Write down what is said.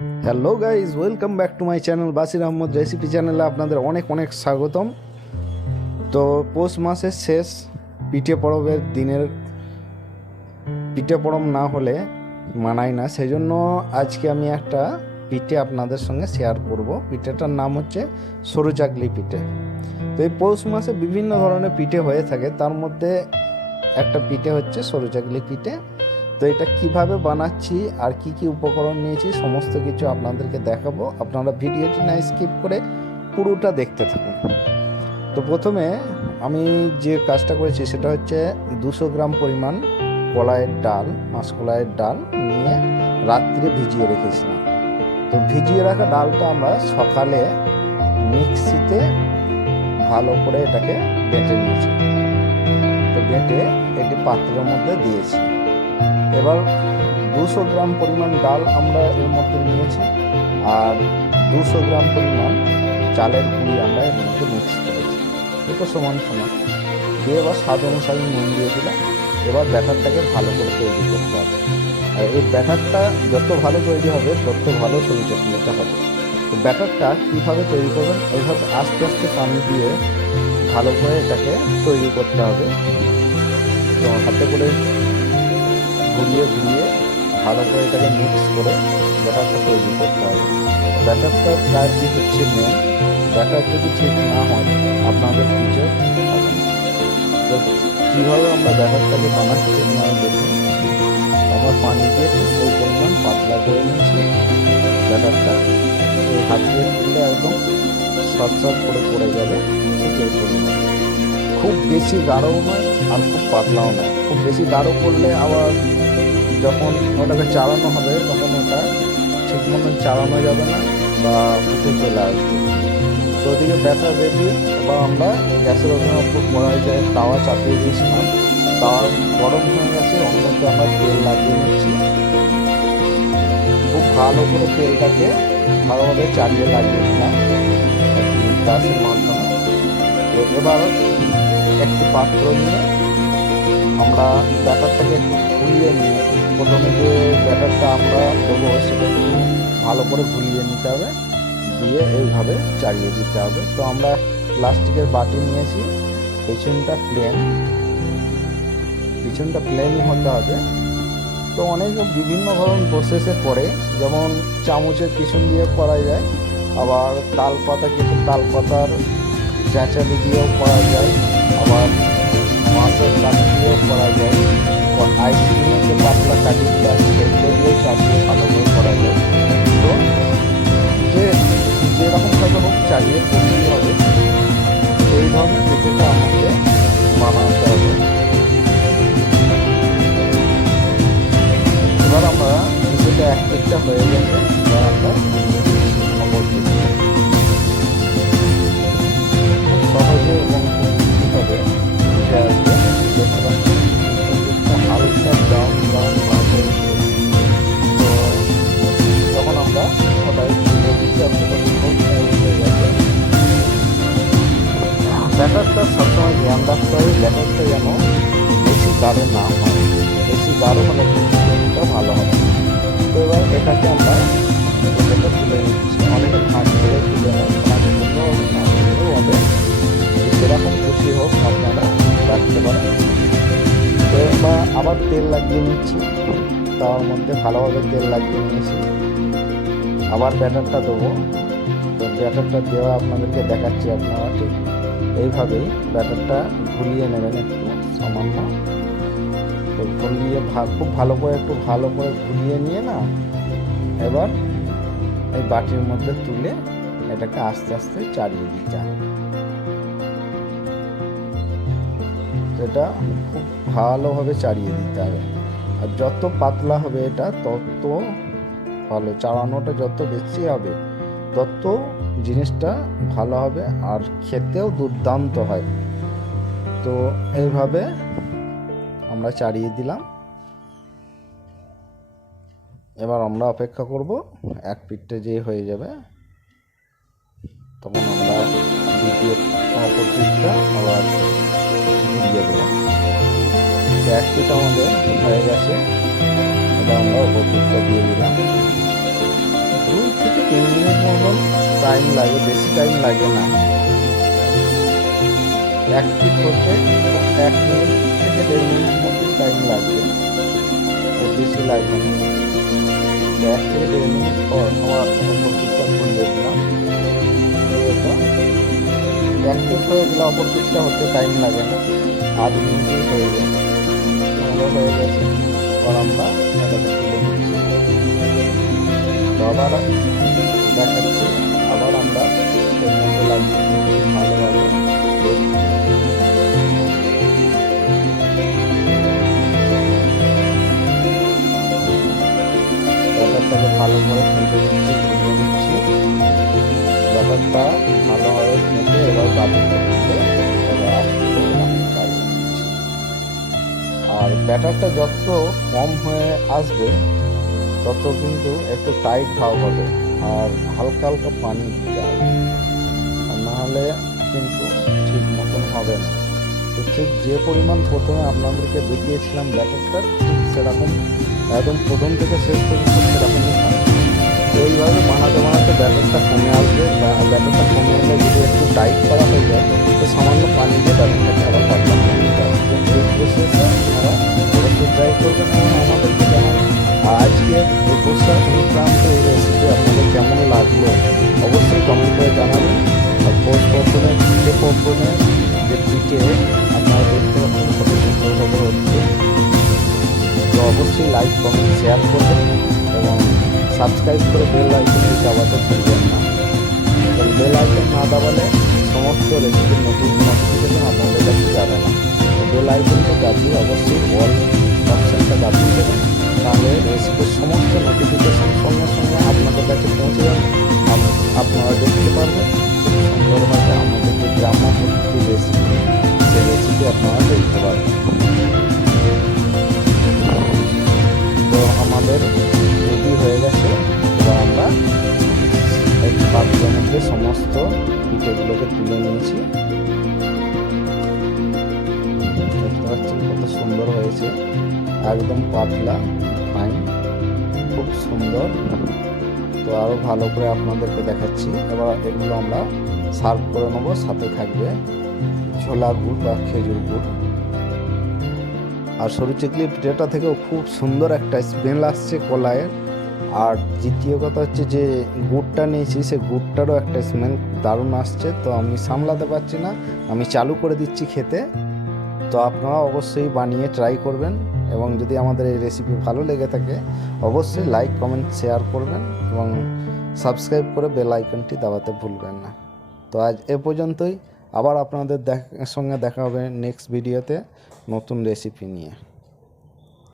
Hello guys, welcome back to my channel Basir Ahmad recipe চ্যানেলে আপনাদের অনেক অনেক স্বাগতম। তো পৌষ মাসের শেষ পিঠে পরবের দিনের পিঠে পরব না হলে মানায় না, সেই জন্য আজকে আমি একটা পিঠে আপনাদের সঙ্গে শেয়ার করব। পিঠেটার নাম হচ্ছে সরু চাকলি পিঠে। তো এই পৌষ মাসে বিভিন্ন ধরনের পিঠে হয়ে থাকে, তার মধ্যে একটা পিঠে হচ্ছে সরু চাকলি পিঠে। তো এটা কিভাবে বানাচ্ছি আর কি কি উপকরণ নিয়েছি সমস্ত কিছু আপনাদেরকে দেখাবো। আপনারা ভিডিওটি না স্কিপ করে পুরোটা দেখতে থাকুন। তো প্রথমে আমি যে কাজটা করেছি সেটা হচ্ছে 200 গ্রাম পরিমাণ কলাইয়ের ডাল, মাসকলাইয়ের ডাল নিয়ে রাত্রে ভিজিয়ে রেখেছিলাম। তো ভিজিয়ে রাখা ডালটা আমরা সকালে মিক্সিতে ভালো করে এটাকে বেটে নিয়েছি। তো বেটে এটি পাত্রের মধ্যে দিয়েছি। এবার 200 গ্রাম পরিমাণ ডাল আমরা এর মধ্যে নিয়েছি, আর 200 গ্রাম পরিমাণ চালের গুঁড়ি আমরা এর মধ্যে মিক্স করেছি। এটা সমান সমান দিয়ে এবার স্বাদ অনুসারে নুন দিয়ে দিলাম। এবার ব্যাটারটাকে ভালো করে তৈরি করতে হবে, আর এই ব্যাটারটা যত ভালো তৈরি হবে তত ভালো সরু চাকলিটা হবে। তো ব্যাটারটা কীভাবে তৈরি করবেন, এইভাবে আস্তে আস্তে পানি দিয়ে ভালো করে এটাকে তৈরি করতে হবে। তো হাতে করে ঘুরিয়ে ঘুরিয়ে ভালো করে এটাকে মিক্স করে ব্যাটারটা তৈরি করতে হবে। ব্যাটারটা কাজই হচ্ছে মেন। ব্যাটার যদি ঠিক না হয় আপনাদের পিঠে হবে না। তো কীভাবে আমরা ব্যাটারটাকে বানাচ্ছি আপনারা দেখুন। আমরা পানি দিয়ে ওই পরিমাণ পাতলা করে নিয়েছি ব্যাটারটা। এই হাত দিয়ে তুললে একদম সট করে পড়ে যাবে, ঠিক এই পরিমাণ। খুব বেশি গাঢ়ও নয় আর খুব পাতলাও নয়। খুব বেশি গাঢ় করলে আবার যখন ওটাকে চালানো হবে তখন ওটা ঠিক মতন চালানো যাবে না বা ফুটে চলে আসবে। তো ওদিকে ব্যাটার রেডি। এবার আমরা গ্যাসের ওভেনের উপর কড়াই যায় তাওয়া চাপিয়ে দিয়েছিলাম। তাওয়া গরম হয়ে গেছে, ওর মধ্যে আমরা তেল লাগিয়ে নিচ্ছি। খুব ভালো করে তেলটাকে ভালোভাবে চালিয়ে লাগিয়ে নিলাম গ্যাসের মাধ্যমে। তো এবার একটি পাত্র নিয়ে আমরা ব্যাটারটাকে একটু ঘুরিয়ে নিয়ে, প্রথমে যে ব্যাটারটা আমরা দেবো সেটা একটু ভালো করে ঘুরিয়ে নিতে হবে, দিয়ে এইভাবে চালিয়ে দিতে হবে। তো আমরা প্লাস্টিকের বাটি নিয়েছি, পিছনটা প্লেনই হতে হবে। তো অনেক বিভিন্ন ধরনের প্রসেসে করে, যেমন চামচের পিছন দিয়ে করা যায়, আবার তালপাতা কেটে তালপাতার চাঁচালি দিয়েও করা যায়, আবার মাছের কাঠি দিয়েও করা যায়, আইসক্রিমের যে পাতলা কাঠিটা সেগুলো দিয়েও চালিয়ে ভালো করে করা যায়। তো যেরকমভাবে হোক চালিয়ে করতেই হবে। এই ধরনের পিঠেটা আমাকে বানাতে হবে। এবার আমরা পিঠেটা এক পিঠটা হয়ে গেছে, এবার আমরা অপর পিঠে খুব সহজে এবং খুব কীভাবে উঠে আসবে দেখতে পাচ্ছি। হালকা ব্রাউন হয়েছে। তো তখন আমরা ওটাই তুলে দিচ্ছি। আপনাদের উঠে গেছে। ব্যাটারটা সবসময় ধ্যান রাখতে হবে, ব্যাটারটা যেন বেশি গাঢ় না হয়। বেশি গাঢ় হলে কিন্তু ভালো হবে। তো এবার এটাকে আমরা এটা তুলে নিচ্ছি। অনেকে ভাগ করে তুলে নেয়, ভাগ করলেও হবে, যেরকম খুশি হোক আপনারা রাখতে পারেন। তো এবার আবার তেল লাগিয়ে নিচ্ছি, তার মধ্যে ভালোভাবে তেল লাগিয়ে নিয়েছি। আবার ব্যাটারটা দেবো। তো ব্যাটারটা দেওয়া আপনাদেরকে দেখাচ্ছি। আপনারা ঠিক এইভাবেই ব্যাটারটা ঘুরিয়ে নেবেন একটু সামান্য। তো ঘুরিয়ে খুব ভালো করে ঘুরিয়ে নিয়ে না, এবার এই বাটির মধ্যে তুলে এটাকে আস্তে আস্তে চালিয়ে দিতে হবে। এটা খুব ভালোভাবে চালিয়ে দিতে হবে। আর যত পাতলা হবে এটা তত ভালো, চালানোটা যত বেশি হবে তত জিনিসটা ভালো হবে আর খেতেও দুর্দান্ত হয়। তো এইভাবে আমরা চালিয়ে দিলাম। এবার আমরা অপেক্ষা করব, এক পিঠটা যে হয়ে যাবে তখন আমরা দ্বিতীয় অপর পিঠটা আবার ঘুরিয়ে দেবো। এক পিঠ আমাদের হয়ে গেছে, এবার আমরা অপর পিঠটা দিয়ে দিলাম। 3 মিনিট মতন টাইম লাগে, বেশি টাইম লাগে না। এক পিঠ হতে 1 মিনিট থেকে 1.5 মিনিট মতন টাইম লাগবে, বেশি লাগবে না। 1 থেকে 1.5 মিনিট পর আমার অপর পিঠটা খুলে দিলাম। এক পিঠ হয়ে গেলে অপর পিঠটা হতে টাইম লাগে না, 8 মিনিটেই হয়ে যায়। হয়ে গেছে, এবার আমরা এটাকে তুলে নিচ্ছি। তো আবার দেখাচ্ছি, আবার আমরা এর মধ্যে লাগিয়ে ভালোভাবে ব্যাটারটাকে ভালো করে ফেলতে দিচ্ছি, তুলে দিচ্ছি। ব্যাটারটা ভালোভাবে ফেটে এবার বাটিতে ফেলে এবার চালিয়ে দিচ্ছি। আর ব্যাটারটা যত কম হয়ে আসবে তত কিন্তু একটু টাইট ভাব হবে, আর হালকা হালকা পানি দিতে হবে, আর নাহলে কিন্তু ঠিক মতন হবে না। তো ঠিক যে পরিমাণ প্রথমে আপনাদেরকে দেখিয়েছিলাম ব্যাটারটা, ঠিক সেরকম একদম প্রথম থেকে শেষ পর্যন্ত সেরকমই থাকবে। তো এইভাবে বানাতে বানাতে ব্যাটারটা কমে আসবে, ব্যাটারটা কমে এলে যদি একটু টাইট করা হয়ে যায় তো সামান্য পানি দিয়ে ব্যাটারটাকে আবার পাতলা করে নিতে হবে। এই প্রসেসে আপনারা অবশ্যই ট্রাই করবেন এবং আমাদেরকে জানাবেন। আজকে এই সংক্রান্ত এই রেসিপি আপনাদের কেমন লাগলো অবশ্যই কমেন্ট করে জানাবেন। আর পোস্ট পর্বনে যে পিঠে আপনারা দেখতে পাচ্ছেন কত সুন্দরভাবে হচ্ছে। তো অবশ্যই লাইক কমেন্ট শেয়ার করবেন এবং সাবস্ক্রাইব করে বেল আইকনটি দাবাতে ভুলবেন না। তো বেল আইকন না দাবালে সমস্ত রেসিপির নোটিফিকেশন আপনাদের কাছে যাবে না। তো বেল আইকনটি দাবিয়ে অবশ্যই অল অপশানটা দাবিয়ে দেবেন, তাহলে রেসিপির সমস্ত নোটিফিকেশন সঙ্গে সঙ্গে আপনাদের কাছে পৌঁছে যাবে। আপনারা দেখতে পারবেন সুন্দরভাবে আমাদের যে গ্রাম্য পদ্ধতি রেসিপি, সেই রেসিপি আপনারা দেখতে পারবেন। তো আমাদের রেডি হয়ে গেছে, এবার আমরা এক পাত্রের মধ্যে সমস্ত পিঠেগুলোকে তুলে নিয়েছি। দেখতে পাচ্ছেন কত সুন্দর হয়েছে, একদম পাতলা ফাইন, খুব সুন্দর। তো আরও ভালো করে আপনাদেরকে দেখাচ্ছি। এবার এগুলো আমরা সার্ভ করে নেবো, সাথে থাকবে ছোলা গুড় বা খেজুর গুড়। আর সরু চিকলি পিঠেটা থেকেও খুব সুন্দর একটা স্মেল আসছে কলাইয়ের। আর দ্বিতীয় কথা হচ্ছে যে গুড়টা নিয়েছি, সে গুড়টারও একটা স্মেল দারুণ আসছে। তো আমি সামলাতে পারছি না, আমি চালু করে দিচ্ছি খেতে। তো আপনারা অবশ্যই বানিয়ে ট্রাই করবেন এবং যদি আমাদের এই রেসিপি ভালো লেগে থাকে অবশ্যই লাইক কমেন্ট শেয়ার করবেন এবং সাবস্ক্রাইব করে বেল আইকনটি দাবাতে ভুলবেন না। তো আজ এ পর্যন্তই, আবার আপনাদের সঙ্গে দেখা হবে নেক্সট ভিডিওতে নতুন রেসিপি নিয়ে।